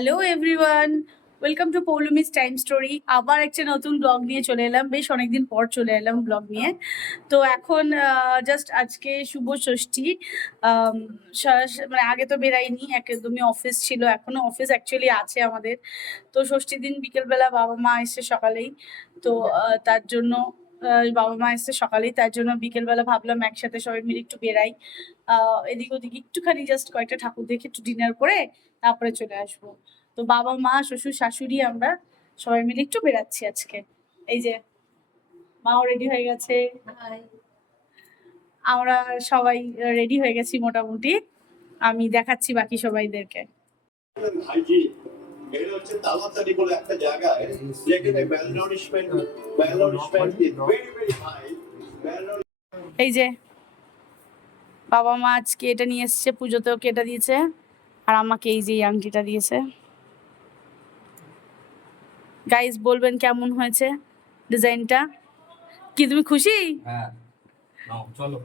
Hello everyone, welcome to পৌলমিস time story. আবার একটা নতুন ব্লগ নিয়ে চলে এলাম, বেশ অনেকদিন পর চলে এলাম ব্লগ নিয়ে। তো এখন জাস্ট আজকে শুভ ষষ্ঠী। আম, মানে আগে তো বেরাইনি, একদমই অফিস ছিল, এখনো অফিস অ্যাকচুয়ালি আছে আমাদের। তো ষষ্ঠীর দিন বিকেলবেলা বাবা মা এসে সকালেই, তো তার জন্য বাবা মা এসছে সকালেই, তার জন্য বিকেলবেলা ভাবলাম একসাথে সবাই মিলে একটু বেরাই। এদিক ওদিক একটুখানি জাস্ট কয়েকটা ঠাকুর দেখে একটু ডিনার করে তারপরে চলে আসবো। তো বাবা মা শ্বশুর শাশুড়ি আমরা সবাই মিলে একটু বেরাচ্ছি আজকে। এই যে মাও রেডি হয়ে গেছে, আমরা সবাই রেডি হয়ে গেছি মোটামুটি। আমি দেখাচ্ছি বাকি সবাইদেরকে। ভাইজি, এটা হচ্ছে তালাতালি বলে একটা জায়গায় যেখানে malnourishment is very very high. এই যে বাবা মা আজকে এটা নিয়ে এসছে, পুজোতেও কেটে দিয়েছে, আর আমাকে এই যে এই আংটিটা দিয়েছে। গাইস বলবেন কেমন হয়েছে ডিজাইনটা? কি তুমি খুশি? হ্যাঁ, নাও চলো।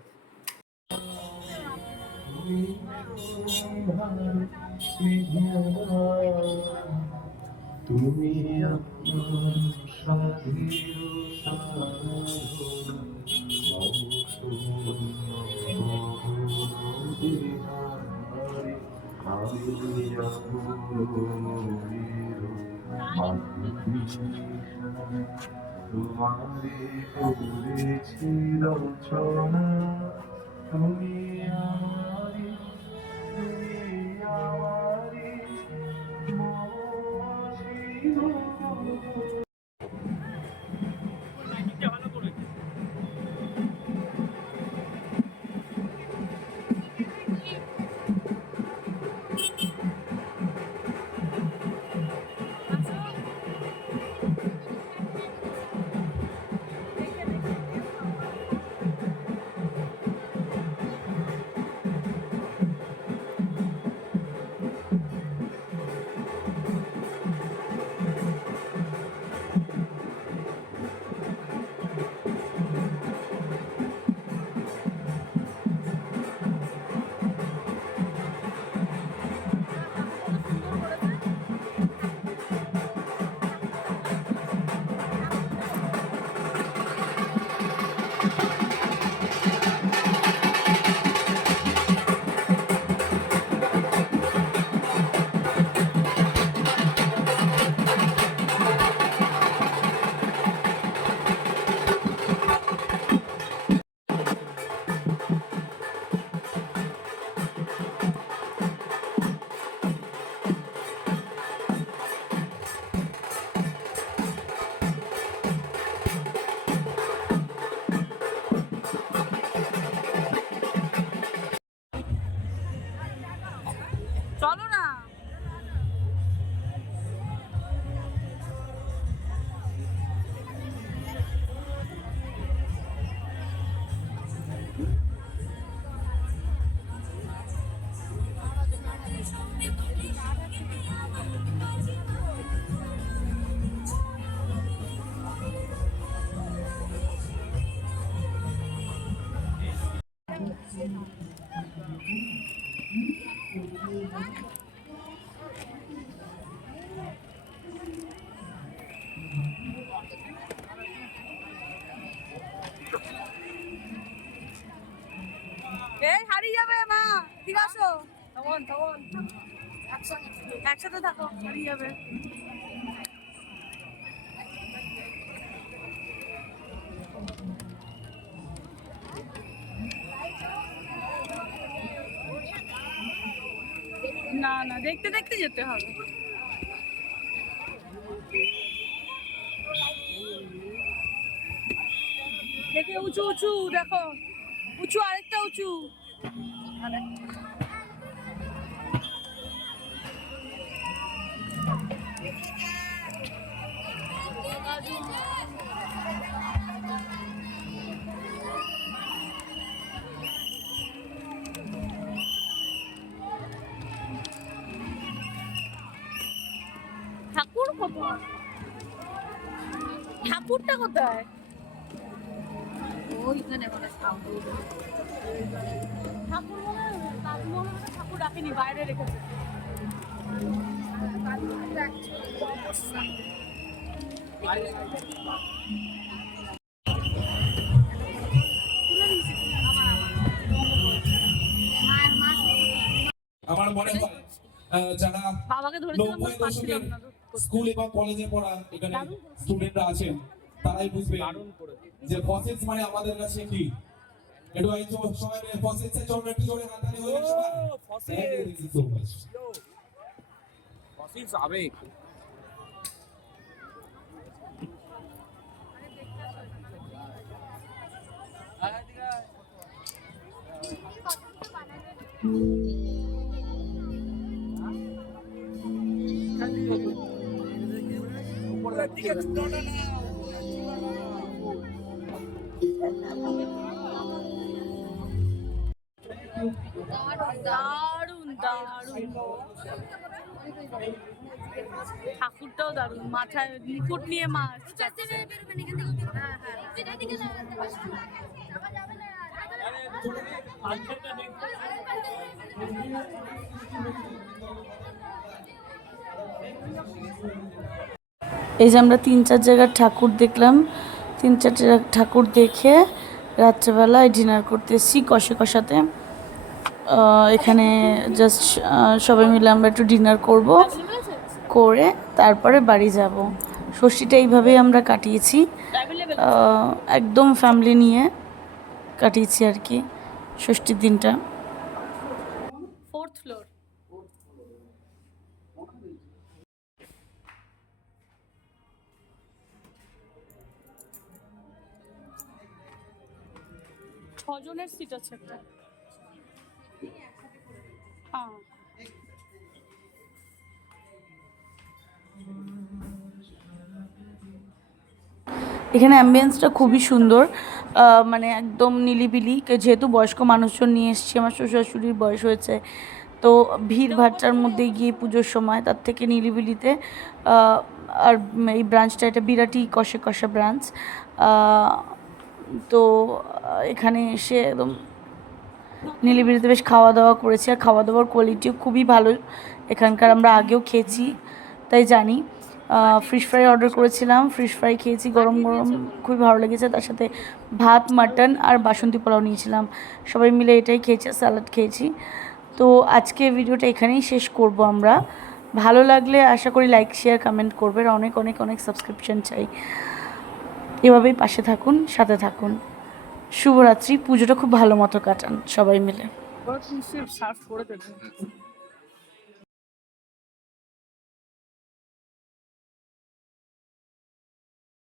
তুমি তোমারে করেছিল চনা, তুমি আমারি, তুমি আমারি মৌমাছি। চলো না। এই হারিয়ে যাবে মা, ঠিক আসো। তখন একসাথে থাকো, হারিয়ে যাবে। না না, দেখতে দেখতে যেতে হবে। দেখে উঁচু উঁচু দেখো, উঁচু আরেকটা উঁচু। ঠাকুর কোথায়? ঠাকুরটা কোথায়? ওইখানে ঠাকুর মনে হয় ঠাকুর রাখেনি, বাইরে রেখেছে। আমার মনে হয় যারা বাবাকে ধরেছিলাম 90 পাচ্ছিলাম দশকের না। স্কুল এবং কলেজে পড়া এখানে স্টুডেন্টরা আছেন তারাই বুঝবে যে ফসিলস মানে আমাদের কাছে কি। একটু এই তো সবাই ফসিলসের জন্য একটু জোরে হাততালি হয়ে যাবে সবাই। Thank you so much. Fossils আবেগ। দারুণ দারুণ, ঠাকুরটাও দারুণ, মাথায় মুকুট নিয়ে মা যাচ্ছে। এই যে আমরা 3-4 জায়গার ঠাকুর দেখলাম, 3-4 জায়গার ঠাকুর দেখে রাত্রেবেলায় ডিনার করতে এসেছি কষাতে। এখানে জাস্ট সবাই মিলে আমরা একটু ডিনার করব, করে তারপরে বাড়ি যাব। ষষ্ঠীটা এইভাবেই আমরা কাটিয়েছি, একদম ফ্যামিলি নিয়ে কাটিয়েছি আর কি ষষ্ঠীর দিনটা। 4th floor. ছজনের সিট আছে একটা। হ্যাঁ, এখানে অ্যাম্বিয়েন্সটা খুবই সুন্দর, মানে একদম নিলিবিলি, যেহেতু বয়স্ক মানুষজন নিয়ে এসেছি, আমার শ্বশুর শাশুড়ির বয়স হয়েছে, তো ভিড় ভাট্টার মধ্যে গিয়ে পুজোর সময় তার থেকে নিলিবিলিতে। আর এই ব্রাঞ্চটা এটা বিরাটই কষা ব্রাঞ্চ। তো এখানে এসে একদম নিলিবিলিতে বেশ খাওয়া দাওয়া করেছি, আর খাওয়া দাওয়ার কোয়ালিটিও খুবই ভালো এখানকার, আমরা আগেও খেয়েছি তাই জানি। ফিশ ফ্রাই অর্ডার করেছিলাম, ফিশ ফ্রাই খেয়েছি গরম গরম, খুবই ভালো লেগেছে। তার সাথে ভাত, মাটন আর বাসন্তী পোলাও নিয়েছিলাম, সবাই মিলে এটাই খেয়েছি, স্যালাড খেয়েছি। তো আজকে ভিডিওটা এখানেই শেষ করব আমরা। ভালো লাগলে আশা করি লাইক শেয়ার কমেন্ট করবেন, অনেক অনেক অনেক সাবস্ক্রিপশন চাই। এভাবেই পাশে থাকুন, সাথে থাকুন। শুভরাত্রি, পুজোটা খুব ভালো মতো কাটান সবাই মিলে। সার্ভ করে দেবেন।